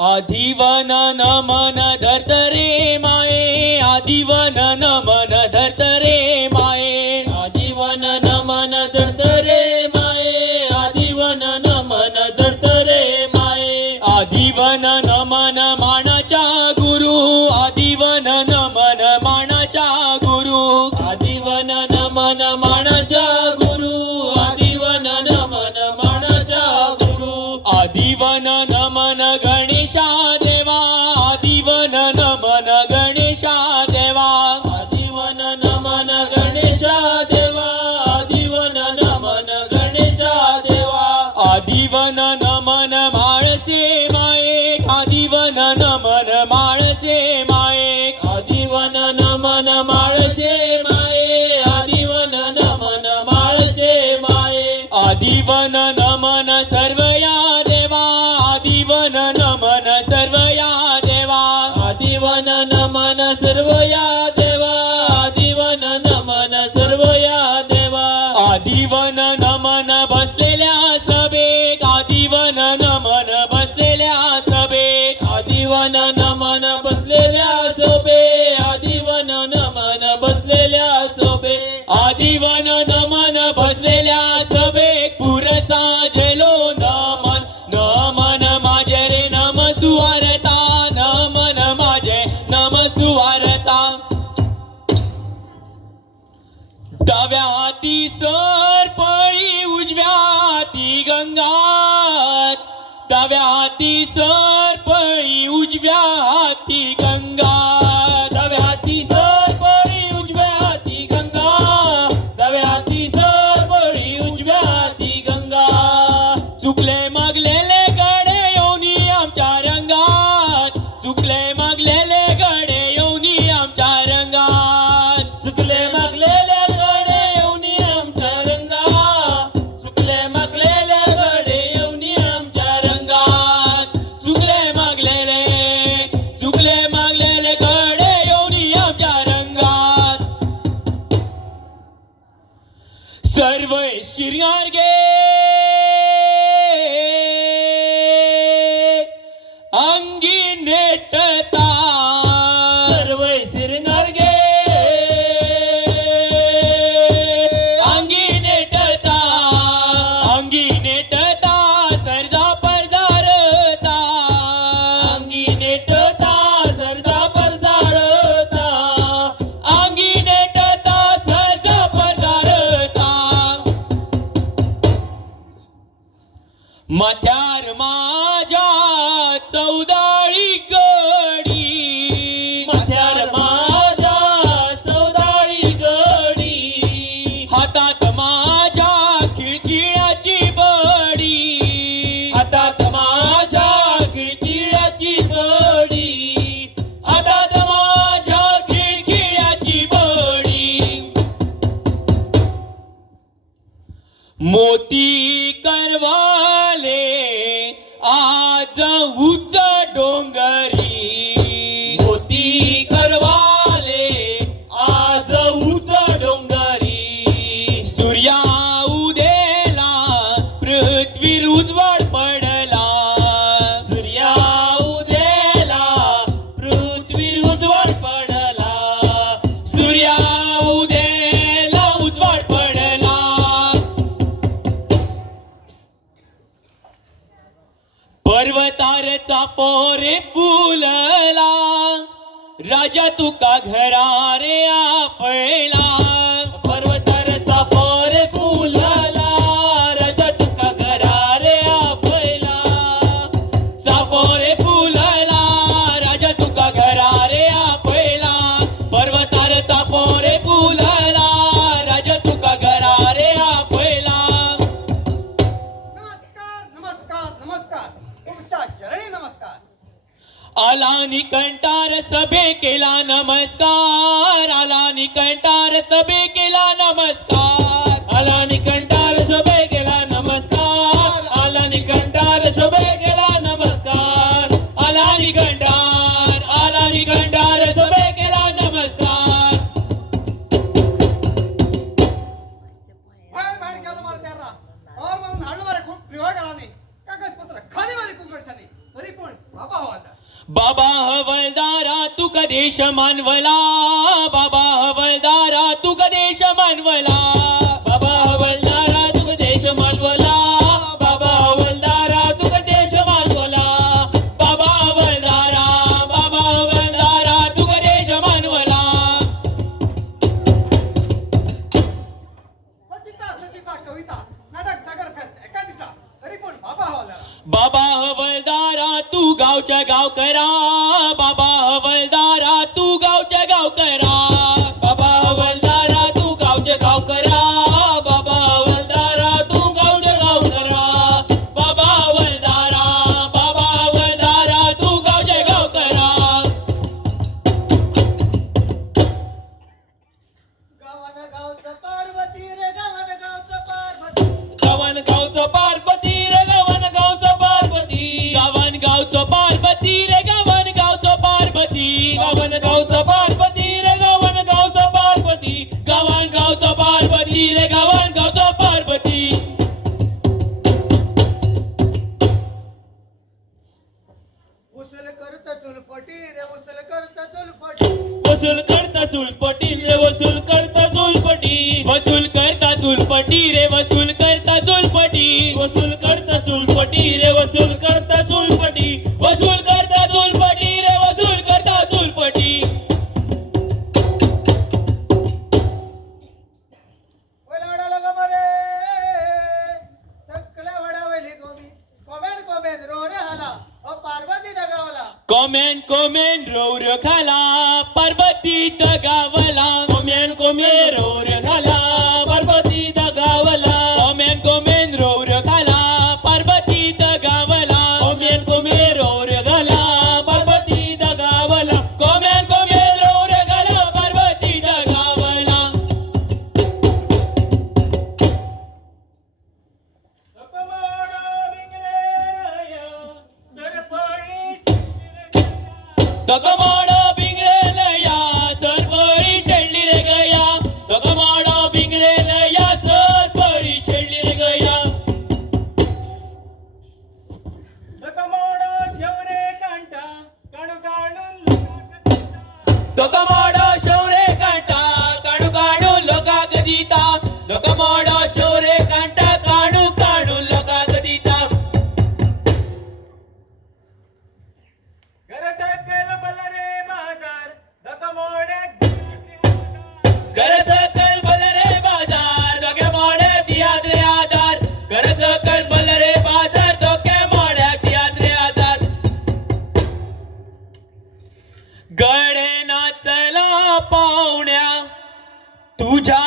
आदिवन नमन धरत रे माये, आदिवन नमन धरत रे माये, आदिवन नमन धरत रे माये, आदिवन नमन धरत रे माये, आदिवन नमन मानाच्या गुरु, आदिवन नमन मानाच्या गुरु, आदिवन नमन मानाच्या गुरु, आदिवन नमन मानाच्या गुरु, आदिवन नमन गणेशा देवा, आदिवन नमन गणेशा देवा, आदिवन नमन गणेशा देवा, आदिवन नमन गणेशा देवा, आदिवन नमन माळसे माये, आदिवन नमन माळसे माये, आदिवन नमन माळशे माये, आदिवन नमन माळशे माये, आदिवन नमन सर्वया देवा, आदिवन नमन सर्वया देवा, आदिवन नमन सर्व या देवा, आदिवन नमन सर्व या देवा, आदिवन नमन बसलेल्या सभेत, आदिवन नमन बसलेल्या सभेत, आदिवन नमन बसलेल्या शोभे, आदिवन नमन बसलेल्या शोभे, आदिवन नमन बसलेल्या सभेत पुरसा झेलो नमन, नमन माझे रे नम सुवारता, नमन माझे नम सुवारता. डाव्या हाती सरपळी, उजव्या हाती गंगा, डाव्या हाती सरपळी, उजव्या हाती गंगा, डाव्या हाती सरपळी, उजव्या हाती गंगा, डाव्या हाती सरपळी, उजव्या हाती गंगा, चुकले मगलेले गडे येऊनी आमच्या रंगात, चुकले मगलेले गडे येऊनी आमच्या रंगात, चुकले मागलेले गडे येऊनी आमच्या रंगात, चुकले मागलेले गडे येऊनी आमच्या रंगात, चुकले मगलेले, चुकले मगलेले गडे येऊनी आमच्या रंगात. सर्व शिरगार गे अंगी नेटता, सर्व सिरंगार गे अंगी नेटता, अंगी नेटता, सरजा पडदारता, अंगी नेटता, सरदा पडदारता, अंगी नेटता, सरजा पडदारता. माथ्यार माझ्या चौदाळी गडी, माथ्यार माझ्या चौदाळी गडी, हातात माझ्या खिळखिळ्याची बडी, हातात माझ्या खिळखिळ्याची बडी, हातात माझ्या खिळखिळ्याची बडी. मोती करवाले आज उच्च डोंगरी, मोती करवाले आज उंच डोंगरी, सूर्या उदेला पृथ्वीर उजवाड पडला, सूर्या उदेला पृथ्वीर उजवाड पडला, सूर्या उदेला उजवाड पडला. पर्वतार चापोरे फुलला, राजा तुका घरा रे आपला, पर्वतारचा फोर फुलला, राजा तुका घरा रे आपला, चापोरे फुलला, राजा तुका घरा रे आपला, पर्वतार चापोरे फुलला, राजा तुका घरा रे आपला. नमस्कार नमस्कार नमस्कार तुमच्या चरणी नमस्कार. आला निकंठार सभे केला नमस्कार, आला निकंठार सभे केला नमस्कार, आला निकंठार सभे गेला नमस्कार, आला निकंठार सभे गेला नमस्कार, आला निकंठार, आला निकंठार सभे केला नमस्कार. बाहेर बाहेर गेलो मला त्याला और म्हणून हाडलो मारे खूप प्रिय गेला नाही कागदपत्र खाली मारी कुंकडसानी तरी पण बाबा हो बाबा हवलदारा तू कदेश मानवला, बाबा हवलदारा तू कदेश मानवला, बाबा हवलदारा तुक देश मानवला, बाबा हवलदारा तुक देश मानवला, बाबा हवलदारा तू कदेश मानवला. सचिता कविता नाटक सागर फेस्ट एका दिसा तरी पण बाबा हवालदार बाबा हवलदारा तू गावच्या गाव करा, बाबा हवलदारा तू गावच्या गाव करा, बाबा हवलदारा तू गावचे गाव करा, बाबा हवलदारा तू गावचे गाव करा, बाबा हवलदारा तू गावच्या गाव करा. गावानं गावचं पार्वती रे गावानं गावचं पार्वती गवन गावचं पार्वती रे गवन गावचं पार्वती, गावन गावचो पार्वती रे गावन गावचो पार्वती, गवन गावचं पार्वती रे गवन गावचं पार्वती, गावन गावचो पार्वती रे गावन गावचो पार्वती. उचल करत चुलपटी रे उचल करत चुलपटी वसूल करता चुलपटी रे वसूल करता चुलपटी, वसूल करता चुलपटी रे वसूल करता चुलपटी, वसूल करता चुलपटी रे वसूल करता चुलपटी, वसूल करता चुलपटी रे वसूल करता चुलपटी. वडाला लगा मरे सकले वडावली गोमी कोमेन रो रे हाला ओ पार्वती दगावला कोमेन रौर खाला पार्वती दगावला, कोमेन कोमेन रोर घाला पार्वती दगावला, कोमेन रौर खाला पार्वती दगावला, कोमेन कोमेन रोर घाला पार्वती दगावला, कोमेन रौर खाला पार्वती दगावला. तकमाडो बिंगरेल या सरपरी शेडली रे गया, तकमाडो बिंगरेल या सरपरी शेडली रे गया. तकमाडो शौरे कांटा काढू काढू लोकाक दिता, तकमाडो शौरे कांटा काढू काढू लोकाक दिता. गरज कर बल रे बाजार दोघे मोड्याक दियात रे आधार, गरज कर बल रे बाजार दोघे मोड्याक दियात रे आधार. गडे नाचला पाहुण्या तुझ्या